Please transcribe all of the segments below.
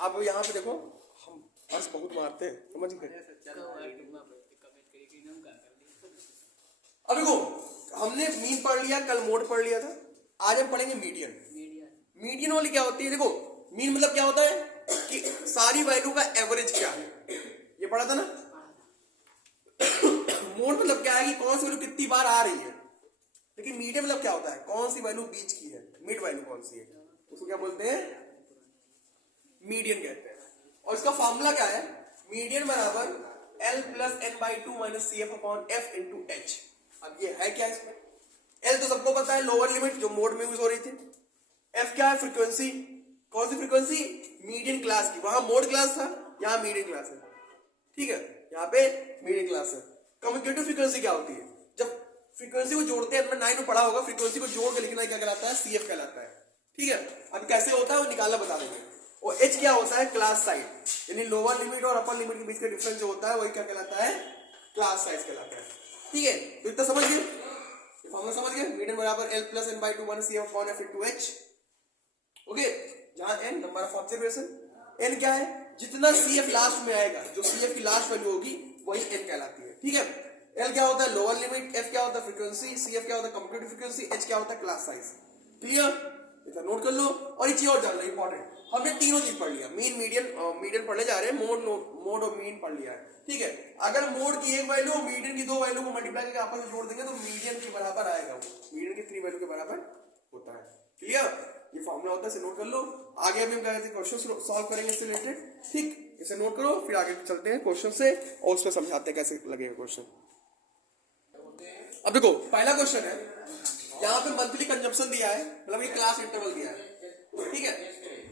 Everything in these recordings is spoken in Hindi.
अब यहाँ पे देखो हम अर्स बहुत मारते हैं, समझ गए। अब देखो हमने मीन पढ़ लिया, कल मोड पढ़ लिया था, आज हम पढ़ेंगे मीडियन। मीडियन वाली क्या होती है? देखो मीन मतलब क्या होता है कि सारी वैल्यू का एवरेज क्या है, ये पढ़ा था ना। मोड मतलब क्या है कि कौन सी वैल्यू कितनी बार आ रही है। लेकिन मीडियन मतलब क्या होता है, कौन सी वैल्यू बीच की है, मिड वैल्यू कौन सी है, उसको क्या बोलते हैं, मीडियन कहते हैं। और इसका फॉर्मूला क्या है, मीडियन बराबर L plus n by two minus c f upon f into h. अब ये है क्या, इसमें L तो सबको पता है, लोअर लिमिट जो मोड में यूज हो रही थी। F क्या है, फ्रीक्वेंसी, कौन सी फ्रीक्वेंसी, मीडियन क्लास की, वहां मोड क्लास था, यहाँ मीडियन क्लास है, ठीक है, यहाँ पे मीडियन क्लास है। कम्यूटेटिव फ्रीक्वेंसी क्या होती है, जब फ्रीक्वेंसी को जोड़ते हैं, 9 में पढ़ा होगा, फ्रीक्वेंसी को जोड़ के लिखना क्या कहलाता है, CF कहलाता है, ठीक है। अब कैसे होता है वो निकालना बता देंगे। और H क्या होता है, क्लास साइज, यानी लोअर लिमिट और अपर लिमिट के बीच का डिफरेंस जो होता है वही क्या कहलाता है, क्लास साइज कहलाता है, ठीक है। तो इतना समझ गए, फॉर्मूला समझ गए, मीडियन बराबर L plus n by two minus CF upon F into H, okay. जहां n number of observation, n क्या है, जितना CF लास्ट में आएगा, जो CF की लास्ट वैल्यू होगी वही n कहलाती है, ठीक है। L क्या होता है, लोअर लिमिट, F क्या होता है, फ्रीक्वेंसी, CF क्या होता है, कम्यूटेटिव फ्रीक्वेंसी, H क्या होता है, क्लास साइज, क्लियर। इतना नोट कर लो। और एक चीज और जानना इंपॉर्टेंट, हमने तीनों चीज पढ़ लिया, मीन मीडियन मीडियन पढ़ने जा रहे हैं, मोड और मीन पढ़ लिया है, ठीक है। अगर मोड की एक वैल्यू मीडियन की दो वैल्यू को मल्टीप्लाई करके आपस में जोड़ देंगे तो मीडियन के बराबर आएगा, वो मीडियन की 3 वैल्यू के बराबर होता है, क्लियर। ये फॉर्मूला होता है, इसे नोट कर लो। आगे अभी हम क्या कहते हैं, क्वेश्चन सॉल्व करेंगे इससे रिलेटेड, ठीक, इसे नोट करो, फिर आगे चलते हैं क्वेश्चन से और उसमें समझाते हैं कैसे लगेगा क्वेश्चन। अब देखो पहला क्वेश्चन है, यहाँ पे मंथली कंजम्पशन दिया है, मतलब ये क्लास इंटरवल दिया है, ठीक है,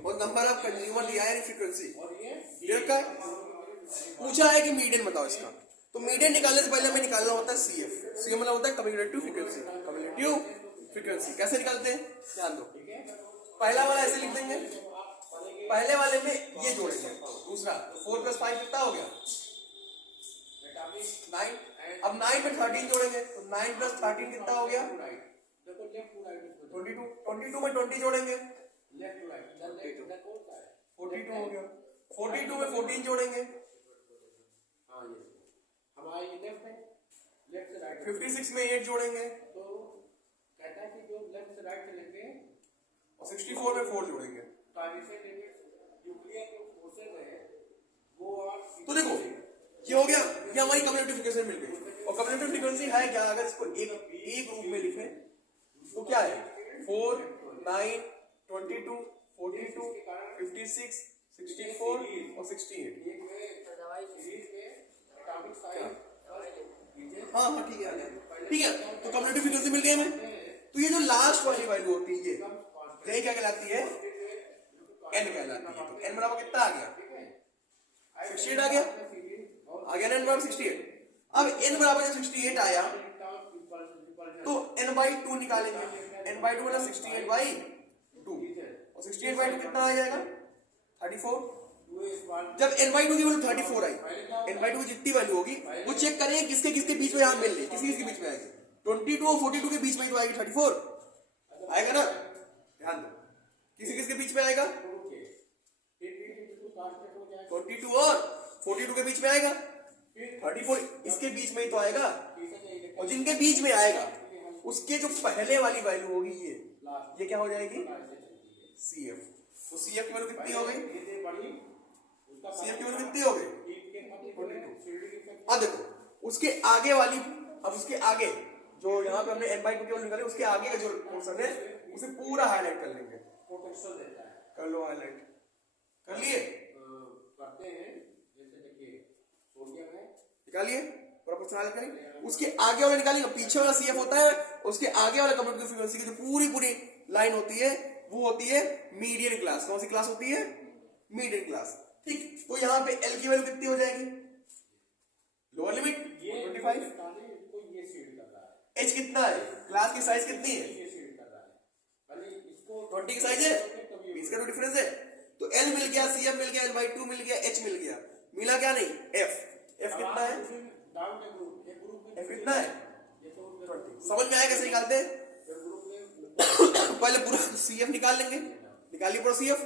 और नंबर ऑफ कंज्यूमर दिया है, फ्रीक्वेंसी, क्लियर का पूछा है कि मीडियन बताओ इसका। तो मीडियन निकालने से पहले हमें निकालना होता है CF मतलब होता है कम्यूटेटिव फ्रीक्वेंसी, कम्यूटेटिव फ्रीक्वेंसी कैसे निकालते हैं, ध्यान दो। पहला वाला ऐसे लिख देंगे, पहले वाले में ये जोड़ेंगे, दूसरा 4 प्लस 5 कितना हो गया, 9। अब 9 में 13 जोड़ेंगे तो 9 प्लस 13 कितना हो गया, 22। 22 में 20 जोड़ेंगे 42 हो गया। 42 में 14 जोड़ेंगे 56 में 8 जोड़ेंगे और 64 में 4 जोड़ेंगे। तो देखो ये हो गया, ये हमारी कम्यूटेटिव फ्रीक्वेंसी मिल गई। और कम्यूटेटिव फ्रीक्वेंसी है क्या, अगर इसको एक रूप में लिखें तो क्या है, 4, 9, 22, 42, 56, 64 और 68। हाँ हाँ ठीक है, ठीक है। तो कम्यूटेटिव फ्रीक्वेंसी मिल गई हमें। तो ये जो लास्ट वाली वैल्यू होती है ये क्या कहलाती है, n कहलाती है। तो n बराबर कितना आ गया, 68 आ गया ना, n बराबर 68। अब n बराबर जब 68 आया तो n बाई 2 निकालेंगे, n बाई 2 मतलब 68 बाई 2 और 68 बाई 2 कितना आ जाएगा, 34। जब n बाई 2 की वैल्यू 34 आई, n बाई 2 की जितनी वैल्यू होगी वो चेक करेंगे किसके किसके बीच में यहाँ मिल रही, किसके बीच में आएगी, 22 और 42 के बीच में ही तो आएगी, 34 आएगा ना, ध्यान दो किसके बीच में आएगा, 22 और 42 के बीच में आएगा, 34 इसके बीच में ही तो आएगा। और जिनके बीच में आएगा उसके जो पहले वाली वैल्यू होगी ये क्या हो जाएगी, CF। तो CF की वैल्यू कितनी हो गई, CF की वैल्यू कितनी हो गई, 22। अब देखो उसके आगे वाली, अब उसके आगे जो यहाँ पे हमने n बाई 2 की वैल्यू निकाली, उसके आगे का जो पोर्शन है उसे पूरा हाईलाइट कर लेंगे, कर लो हाईलाइट, कर लिए, निकालिए प्रोपोर्शनल करें। उसके आगे वाला निकालिए, पीछे वाला CF होता है, उसके आगे वाला कम्यूटेटिव फ्रीक्वेंसी की जो पूरी लाइन होती है वो होती है मीडियन क्लास। कौन सी क्लास होती है, मीडियन क्लास, ठीक। तो यहाँ पे L की वैल्यू कितनी हो जाएगी, लोअर लिमिट 25। H कितना है, क्लास की साइज कितनी है, 20 की साइज है, 20 का तो डिफरेंस है। तो L मिल गया, CF मिल गया, L बाई 2 मिल गया, H मिल गया, मिला क्या नहीं, F कितना है, F कितना है, 20। समझ में आया कैसे निकालते हैं, पहले पूरा CF निकाल लेंगे, निकालिए पूरा CF,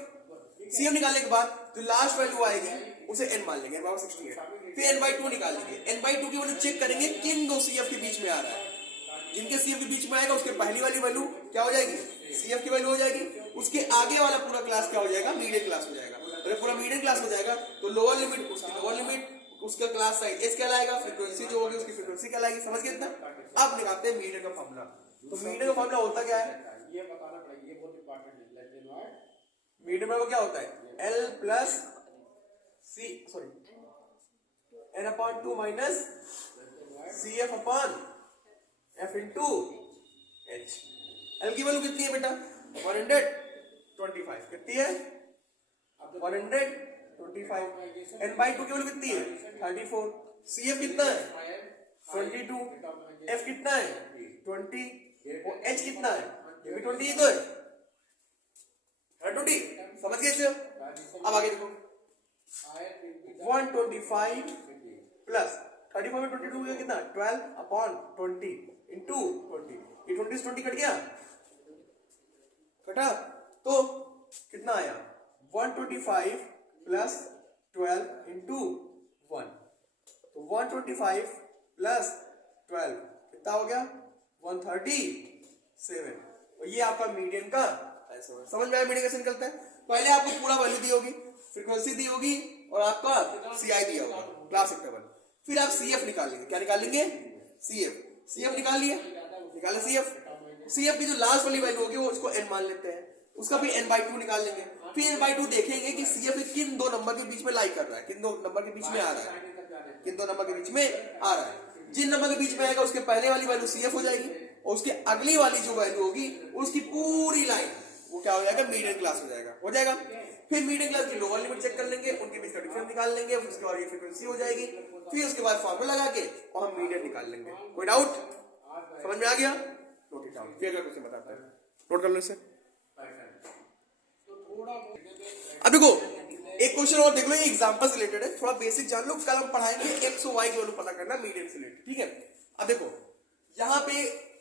CF निकालने के बाद जो लास्ट वैल्यू आएगी उसे n मान लेंगे, n/68। फिर n/2 निकाल लेंगे, n/2 की वैल्यू चेक करेंगे किन दो CF के बीच में आ रहा है। जिनके CF के बीच में आएगा उसके पहली वाली वैल्यू क्या हो जाएगी, CF की वैल्यू हो जाएगी। उसके आगे वाला पूरा क्लास क्या हो जाएगा, मीडियन क्लास हो जाएगा। अगर पूरा मीडियन क्लास हो जाएगा तो लोअर लिमिट उसकी लोअर लिमिट, उसका क्लास साइज एस कहलाएगा, फ्रीक्वेंसी जो होगी उसकी फ्रीक्वेंसी कहलाएगी। समझ गए इतना? अब निकालते हैं मीडियन का फॉर्मूला। तो मीडियन का फॉर्मूला होता क्या है, ये बताना पड़ेगा, ये बहुत इंपॉर्टेंट है। लेट मी नो मीडियन में वो क्या होता है, L plus C sorry n/2 minus CF upon F into H। L की वैल्यू कितनी है बेटा, 125 कितनी है, 125। n/2 की वैल्यू कितनी है, 34। CF कितना है, 22। F कितना है, 20। और H कितना है, ये भी 20 ही तो है, 20। समझ गए इसे? अब आगे देखो, 125 प्लस 35 में 22 का कितना, 12 अपॉन 20 इंटू 20। ये 20 से 20 कट गया, कटा तो कितना आया, 125 प्लस 12 इंटू 1। तो 125 प्लस 12 कितना हो गया, 137। और ये आपका मीडियन का आंसर है। समझ में आया मीडियन कैसे निकलता है? पहले आपको पूरा वैल्यू दी होगी, फ्रीक्वेंसी दी होगी और आपका CI दिया होगा, क्लास इंटरवल। फिर आप CF निकाल लेंगे। क्या निकाल लेंगे, CF निकाल लिए, निकाले CF की जो लास्ट वाली वैल्यू होगी वो उसको n मान लेते हैं, उसका भी n/2 निकाल लेंगे। फिर n/2 देखेंगे कि CF किन दो नंबर के बीच में लाई कर रहा है, किन दो नंबर के बीच में आ रहा है, किन दो नंबर के बीच में आ रहा है। जिन नंबर के बीच में आएगा उसके पहले वाली वैल्यू CF हो जाएगी और उसके अगली वाली जो वैल्यू होगी उसकी पूरी लाइन वो क्या हो जाएगा, मीडियन क्लास हो जाएगा। फिर मीडियन क्लास की लोअर लिमिट चेक कर लेंगे, उनके बीच का डिफरेंस निकाल लेंगे, उसके बाद ये फ्रीक्वेंसी हो जाएगी। फिर उसके बाद फॉर्मूला लगा के और हम मीडियन निकाल लेंगे। कोई डाउट, समझ में आ गया? Note it down. फिर अगर क्वेश्चन बताते हैं, नोट कर लो इसे। अब देखो एक क्वेश्चन और देख लो, ये एग्जांपल से रिलेटेड है, थोड़ा बेसिक जान लो। कल हम पढ़ाएंगे एक्स और वाई की वैल्यू पता करना मीडियन से रिलेटेड, ठीक है? अब देखो यहाँ पे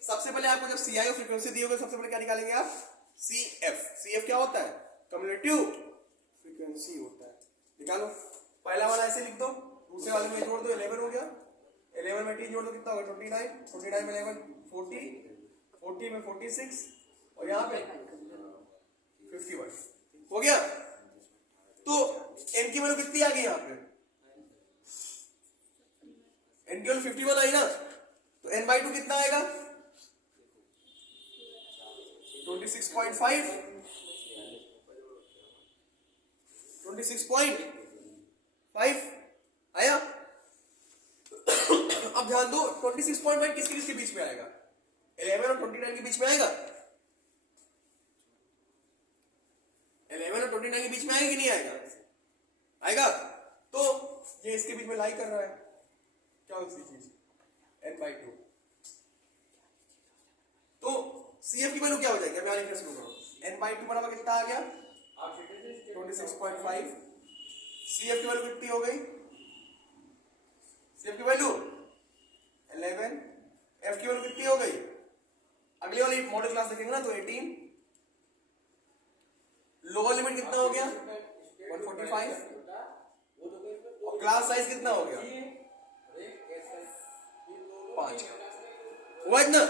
सबसे पहले आपको जब CI और फ्रीक्वेंसी दी होगी सबसे पहले क्या निकालेंगे आप, CF क्या होता है, कम्युलेटिव फ्रीक्वेंसी होता है। निकालो, पहला वाला ऐसे लिख दो, दूसरे वाले में जोड़ दो, 11 हो गया, 11 में 3 जोड़ दो कितना होगा, 29 में 11 40 में 46 और यहाँ पे 51 हो गया। तो n की वैल्यू कितनी आ गई, यहाँ पे n की वैल्यू 51 आई ना, तो n/2 कितना आएगा, 26.5 आया। अब ध्यान दो 26.5 किसके बीच में आएगा, 11 और 29 के बीच में आएगा, 11 और 29 के बीच में आएगा कि नहीं आएगा? तो ये इसके बीच में लाई कर रहा है, क्या उसी चीज, n/2। तो CF की वैल्यू क्या हो जाएगी, मैं लिखना शुरू करूं, n/2 बराबर कितना आ गया, 26.5। CF की वैल्यू कितनी हो गई, CF की वैल्यू 11। F की वैल्यू कितनी हो गई, अगली वाली मॉडल क्लास देखेंगे ना तो 18। लोअर लिमिट कितना हो गया, 145 और क्लास साइज कितना हो गया, 5 हुआ इतना,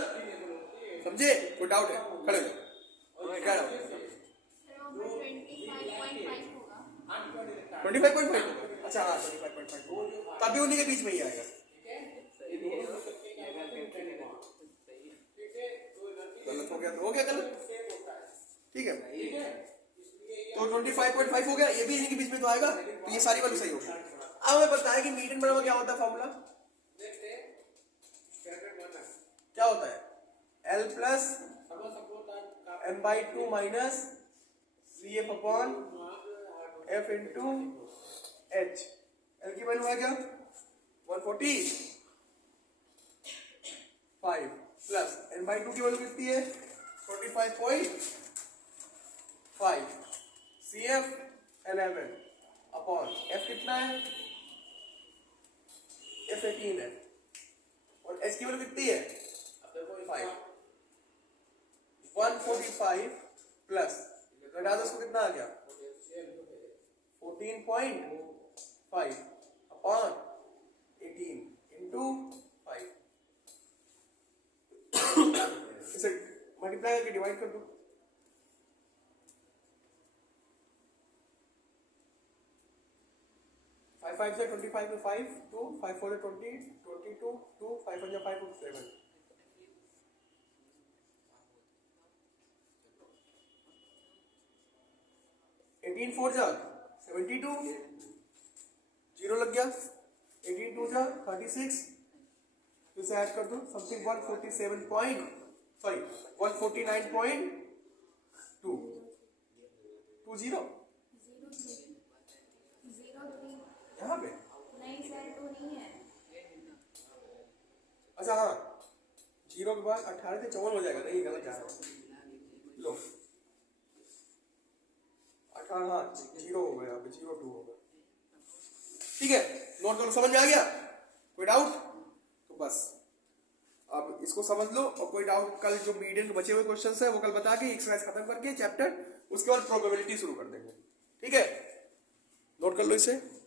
समझे? कोई डाउट है, खड़े हो, क्या डाउट है? 25.5 होगा, अच्छा हाँ 25.5 तभी उन्हीं के बीच में ही आएगा। गलत हो गया गलत, ठीक है? तो 25.5 हो गया, ये भी इन्हीं के बीच में तो आएगा, तो ये सारी वैल्यू सही होगी। अब हमें पता है कि मीडियन बराबर क्या होता है, फॉर्मूला क्या होता है, L plus n/2 minus CF upon F into H। L की वैल्यू है क्या, 145 प्लस n/2 की वैल्यू कितनी है, 25.5, CF 11 अपॉन F कितना है, F 18 है और H की वैल्यू कितनी है, 5। 145 प्लस घटा दो, उसको कितना आ गया, 18.5 अपॉन 18 इंटू 5, इसे मल्टीप्लाई करके डिवाइड कर दो। 5 5 से 25 में 5 2 5 4 से 20 22 2 5 1 5 7, 18 4 जा 72, 0 लग गया। 18 2 जा 36, फिर से ऐड कर दो समथिंग 147 पॉइंट सॉरी 149.2 20 यहाँ पे नहीं सर, तो नहीं है। अच्छा हाँ, 0 के बाद 18 से 54 हो जाएगा। नहीं गलत जा रहा हूँ, लो 18 हाँ 0 हो गया, 02 हो गया। ठीक है, नोट करो, समझ में आ गया? कोई डाउट? तो बस अब इसको समझ लो, और कोई डाउट कल जो मीडियन के बचे हुए क्वेश्चंस है वो कल बता के एक्सरसाइज खत्म करके चैप्टर, उसके बाद प्रोबेबिलिटी शुरू कर देंगे। ठीक है, नोट कर लो इसे।